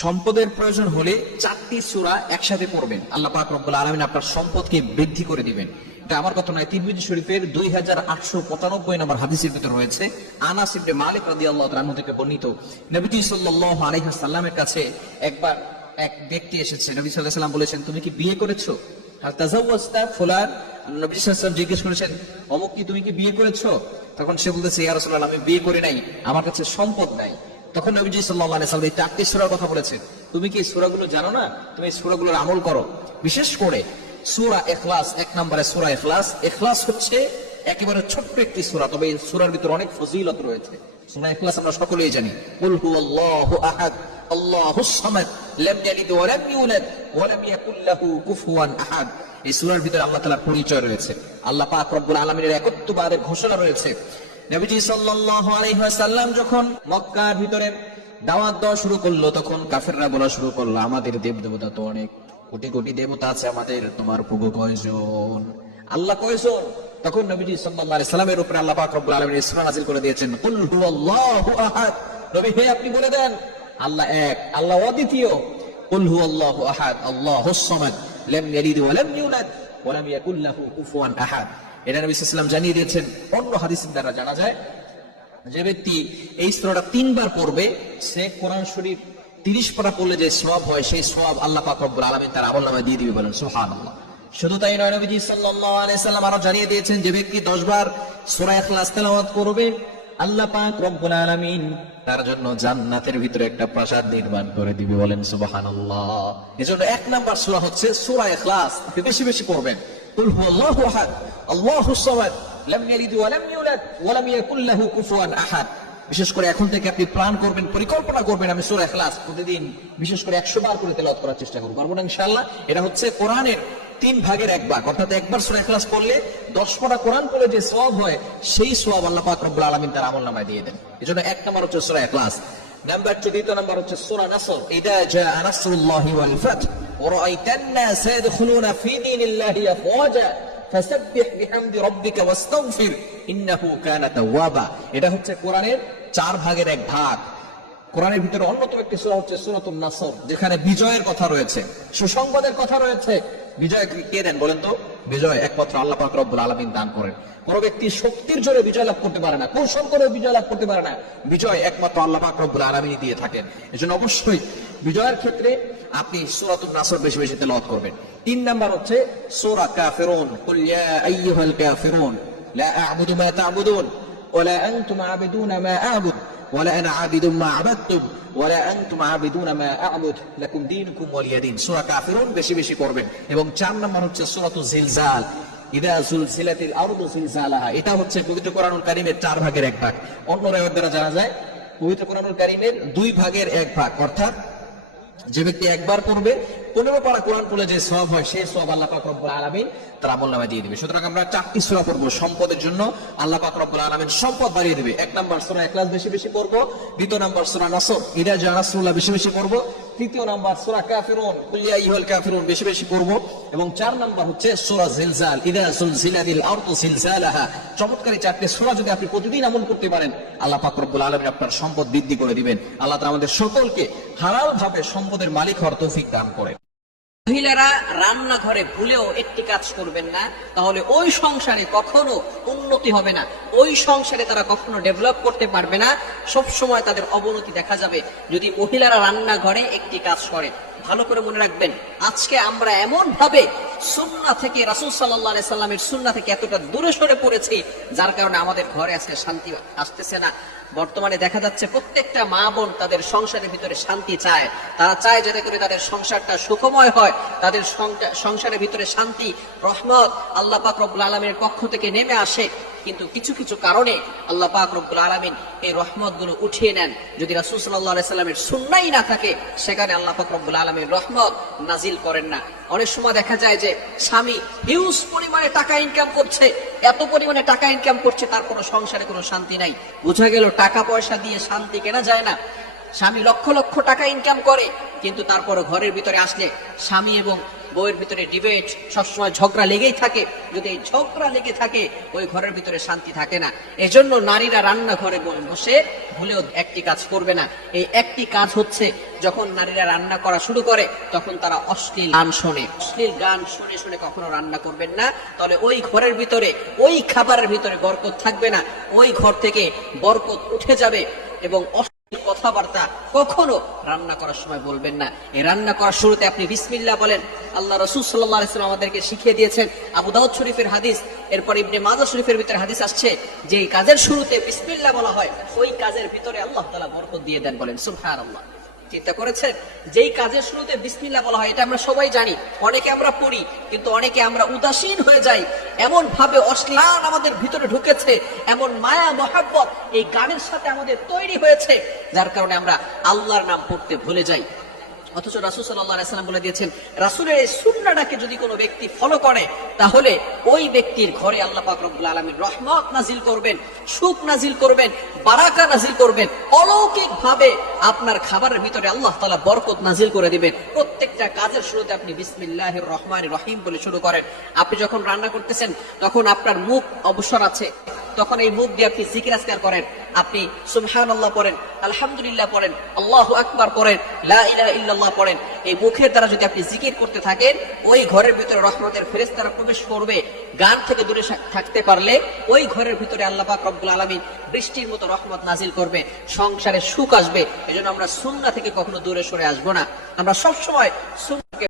সম্পদের প্রয়োজন হলে চারটি সূরা একসাথে পড়বেন। আল্লাহ পাক রব্বুল আলামিন আপনার সম্পদকে বৃদ্ধি করে দিবেন। এটা আমার কথা নয়, তিরমিজি শরীফের দুই হাজার আটশো পঁচানব্বই নম্বর হাদিসের ভিতর রয়েছে। মালিক রাদিয়াল্লাহু তাআলা থেকে বর্ণিত সাল্লামের কাছে একবার এক ব্যক্তি এসেছে। নবী সাল্লাম বলেছেন, তুমি কি বিয়ে করেছ? হাল তাজাওয়াজতা নবী সাল্লাম জিজ্ঞেস করেছেন, অমুক কি তুমি কি বিয়ে করেছ? তখন সে বলতেছে আমি বিয়ে করি নাই। আমার কাছে সম্পদ নাই। তখন নবীজি সাল্লাম এই চারটি সূরার কথা বলেছেন। তুমি কি সূরাগুলো জানো না? তুমি এই সূরাগুলোর আমল করো। বিশেষ করে সূরা ইখলাস, এক নম্বরে সূরা ইখলাস। ইখলাস হচ্ছে একেবারে ছোট্ট একটি সূরা, তবে এই সূরার ভিতরে অনেক ফজিলত রয়েছে। সূরা ইখলাস আমরা সকলেই জানি। কুল হুয়াল্লাহু আহাদ আল্লাহুস সামাদ, লাম ইয়ালিদ ওয়া লাম ইউলাদ, ওয়া লাম ইয়াকুল লাহু কুফুয়ান আহাদ। এই সূরার ভিতরে আল্লাহ তাআলার পরিচয় রয়েছে। আল্লাহ পাক রব্বুল আলামিনের একত্ববাদের ঘোষণা রয়েছে। নবীজি যখন মক্কার ভিতরে দাওয়াত দেওয়া শুরু করল, তখন কাফেররা বলা শুরু করল, আমাদের দেব দেবতা তো অনেক, কোটি কোটি দেবতা আছে আমাদের, তোমার প্রভু কয়জন? আল্লাহ কয়জন? তখন নবীজি উপরে আল্লাহ করে দিয়েছেন আপনি বলে দেন। আল্লাহ এক, আল্লাহ অদ্বিতীয় আহাদ। এটা নবী সাল্লাম জানিয়ে দিয়েছেন। অন্য হাদিসের দ্বারা জানা যায়, যে ব্যক্তি এই স্তরটা তিনবার পড়বে, সে কোরআন শরীফ তিরিশ পারা পড়লে যে সওয়াব হয়, সেই সওয়াব আল্লাহ পাক রব্বুল তার আমল নামায় দিয়ে দিবে বলেন, সুবহানাল্লাহ। শুধু তাই নয়, নবীজি সাল্লাম আরও জানিয়ে দিয়েছেন, যে ব্যক্তি 10 বার সূরা ইখলাস তেলাওয়াত করবে, আল্লাহ পাক রব্বুল আলামিন তার জন্য জান্নাতের ভিতরে একটা প্রাসাদ নির্মাণ করে দিবে বলেন, সুবহানাল্লাহ। এজন্য এক নাম্বার সূরা হচ্ছে সূরা ইখলাস। বেশি বেশি পড়বেন। হুয়াল্লাহু আহাদ আল্লাহুস সামাদ লাম ইয়ালিদ ওয়া লাম ইউলাদ ওয়া লাম ইয়াকুল লাহু কুফুয়ান আহাদ বিশেষ করে এখন থেকে আপনি প্ল্যান করবেন, পরিকল্পনা করবেন, আমি সূরা ইখলাস প্রতিদিন বিশেষ করে 100 বার করে তেলাওয়াত করার চেষ্টা করব। পারব না ইনশাআল্লাহ? এটা হচ্ছে কোরআনের তিন ভাগের এক ভাগ। অর্থাৎ একবার সূরা ইখলাস পড়লে 10 পারা কোরআন পড়লে যে সওয়াব হয়, সেই সওয়াব আল্লাহ পাক রব্বুল আলামিন তার আমলনামায় দিয়ে দেন। এজন্য এক নাম্বার হচ্ছে সূরা ইখলাস। নাম্বার দ্বিতীয় নাম্বার হচ্ছে সূরা নাসর। ইদা জাআ নাসরুল্লাহি ওয়াল ফাত এটা হচ্ছে কোরআনের চার ভাগের এক ভাগ। কোরআনের ভিতরে অন্যতম একটি হচ্ছে নাসর, যেখানে বিজয়ের কথা রয়েছে। সুসংবাদের কথা রয়েছে। বিজয় কে- কে দেন বলেন তো? বিজয় একমাত্র আল্লাহ পাক রব্বুল আলামিন দান করেন। কোন ব্যক্তি শক্তির জোরে বিজয় লাভ করতে পারে না, কৌশল করে বিজয় লাভ করতে পারে না। বিজয় একমাত্র আল্লাহ পাক রব্বুল আলামিনই দিয়ে থাকেন। এজন্য অবশ্যই বিজয়ের ক্ষেত্রে আপনি সূরাতুন নাসর বেশি বেশি তেলাওয়াত করবেন তিন নাম্বার হচ্ছে সূরা কাফিরুন কুল ইয়া আইয়ুহাল কাফিরুন লা আ'বুদু মা তা'বুদুন ولا أنتم عابدون ما أعبد ولا أنا عابد ما عبدتم ولا أنتم عابدون ما أعبد لكم دينكم ولي دين সূরা কাফিরুন বেশি বেশি পড়বেন এবং চার নম্বর হচ্ছে সূরাতুল জিলজাল ইদা জুলজিলাতিল আরদু জিলজালাহা এটা হচ্ছে পবিত্র কোরআনুল কারীমের চার ভাগের এক ভাগ অন্য রায়ের দ্বারা জানা যায় পবিত্র কোরআনুল কারীমের দুই ভাগের এক ভাগ অর্থাৎ যে ব্যক্তি একবার পড়বে, পনেরো পারা কোরআন পড়লে যে সব হয় সে সব আল্লাহ পাক আলামিন তার আমল নামে দিয়ে দিবে। সুতরাং আমরা চারটি সোরা পড়ব সম্পদের জন্য। আল্লাহ পাক আলামিন সম্পদ বাড়িয়ে দিবে। এক নাম্বার সুরা ইখলাস বেশি বেশি পড়ব, দ্বিতীয় নাম্বার সোরা নাসর ইরা জানাসুল্লাহ বেশি বেশি পড়ব তৃতীয় নাম্বার সোরা কাফিরুন। কুল ইয়া কাফিরুন, বেশি বেশি করব এবং চার নাম্বার হচ্ছে সোরা জিলজাল, ইদা জুলজিলাতিল আরদু জিলজালাহা চমৎকারী চারটি সোরা যদি আপনি প্রতিদিন আমল করতে পারেন, আল্লাহ পাক রব্বুল আলামিন আপনার সম্পদ বৃদ্ধি করে দিবেন। আল্লাহ তাআলা আমাদের সকলকে হালাল ভাবে সম্পদের মালিক হওয়ার তৌফিক দান করেন মহিলারা রান্নাঘরে ভুলেও একটি কাজ করবেন না, তাহলে ওই সংসারে কখনো উন্নতি হবে না। ওই সংসারে তারা কখনো ডেভেলপ করতে পারবে না। সব সময় তাদের অবনতি দেখা যাবে। যদি মহিলারা রান্নাঘরে একটি কাজ করে, ভালো করে মনে রাখবেন, আজকে আমরা এমন ভাবে সুন্না থেকে রাসুল সাল্লাহ সাল্লামের সুন্না থেকে এতটা দূরে সরে পড়েছি, যার কারণে আমাদের ঘরে আজকে শান্তি আসতেছে না। বর্তমানে দেখা যাচ্ছে প্রত্যেকটা মা বোন তাদের সংসারের ভিতরে শান্তি চায়। তারা চায় যাতে করে তাদের সংসারটা সুখময় হয়, তাদের সংসারের ভিতরে শান্তি, রহমত আল্লাহ পাক আলমের পক্ষ থেকে নেমে আসে। কিন্তু কিছু কিছু কারণে আল্লাহ পাক রব্বুল আলমিন এই রহমতগুলো উঠিয়ে নেন। যদি রাসুল সাল্লাহ সাল্লামের সুন্নাই না থাকে, সেখানে আল্লাহ পাক রব্বুল আলমের রহমত নাজিল করেন না। অনেক সময় দেখা যায় যে স্বামী হিউজ পরিমাণে টাকা ইনকাম করছে, এত পরিমাণে টাকা ইনকাম করছে, তার কোনো সংসারে কোনো শান্তি নাই। বোঝা গেল টাকা পয়সা দিয়ে শান্তি কেনা যায় না। স্বামী লক্ষ লক্ষ টাকা ইনকাম করে, কিন্তু তারপরে ঘরের ভিতরে আসলে স্বামী এবং বউয়ের ভিতরে ডিবেট, সবসময় ঝগড়া লেগেই থাকে। যদি এই ঝগড়া লেগে থাকে, ওই ঘরের ভিতরে শান্তি থাকে না। এজন্য নারীরা রান্নাঘরে ব- বসে ভুলেও একটি কাজ করবে না। এই একটি কাজ হচ্ছে, যখন নারীরা রান্না করা শুরু করে, তখন তারা অশ্লীল গান শোনে। অশ্লীল গান শুনে শুনে কখনো রান্না করবেন না। তাহলে ওই ঘরের ভিতরে, ওই খাবারের ভিতরে বরকত থাকবে না। ওই ঘর থেকে বরকত উঠে যাবে এবং কথাবার্তা কখনো রান্না করার সময় বলবেন না। এই রান্না করার শুরুতে আপনি বিসমিল্লা বলেন। আল্লাহ রসুল সাল্লাহ ইসলাম আমাদেরকে শিখিয়ে দিয়েছেন আবু দাউদ শরীফের হাদিস। এরপর ইবনে মাজা শরীফের ভিতরে হাদিস আসছে যে কাজের শুরুতে বিসমিল্লা বলা হয়, ওই কাজের ভিতরে আল্লাহ তালা বরকত দিয়ে দেন বলেন। সুবহানাল্লাহ। চিন্তা করেছেন? যেই কাজের শুরুতে বিসমিল্লা বলা হয়, এটা আমরা সবাই জানি। অনেকে আমরা পড়ি, কিন্তু অনেকে আমরা উদাসীন হয়ে যাই। এমন ভাবে অশ্লান আমাদের ভিতরে ঢুকেছে, এমন মায়া, মহাব্বত এই গানের সাথে আমাদের তৈরি হয়েছে, যার কারণে আমরা আল্লাহর নাম পড়তে ভুলে যাই। অথচ রাসুল সাল্লাম বলে দিয়েছেন, রাসুলের এই সুন্নাটাকে যদি কোনো ব্যক্তি ফলো করে, তাহলে ওই ব্যক্তির ঘরে আল্লাহ পাক রব্বুল আলমীর রহমত নাজিল করবেন, সুখ নাজিল করবেন, বারাকা নাজিল করবেন অলৌকিক ভাবে আপনার খাবারের ভিতরে আল্লাহ তালা বরকত নাজিল করে দিবেন। প্রত্যেকটা কাজের শুরুতে আপনি বিসমিল্লাহ রহমান রহিম বলে শুরু করেন। আপনি যখন রান্না করতেছেন, তখন আপনার মুখ অবসর আছে, তখন এই মুখ দিয়ে আপনি জিকির আজকার করেন। আপনি সুবহান আল্লাহ পড়েন, আলহামদুলিল্লাহ পড়েন, আল্লাহ আকবার পড়েন, লা ইল্লাল্লাহ পড়েন, এই মুখের দ্বারা যদি আপনি জিকির করতে থাকেন, ওই ঘরের ভিতরে রহমতের ফেরেশতারা প্রবেশ করবে, গান থেকে দূরে থাকতে পারলে ওই ঘরের ভিতরে আল্লাহ পাক রব্বুল আলামিন বৃষ্টির মতো রহমত নাজিল করবে, সংসারে সুখ আসবে, এজন্য আমরা সুন্নাহ থেকে কখনো দূরে সরে আসব না। আমরা সব সময়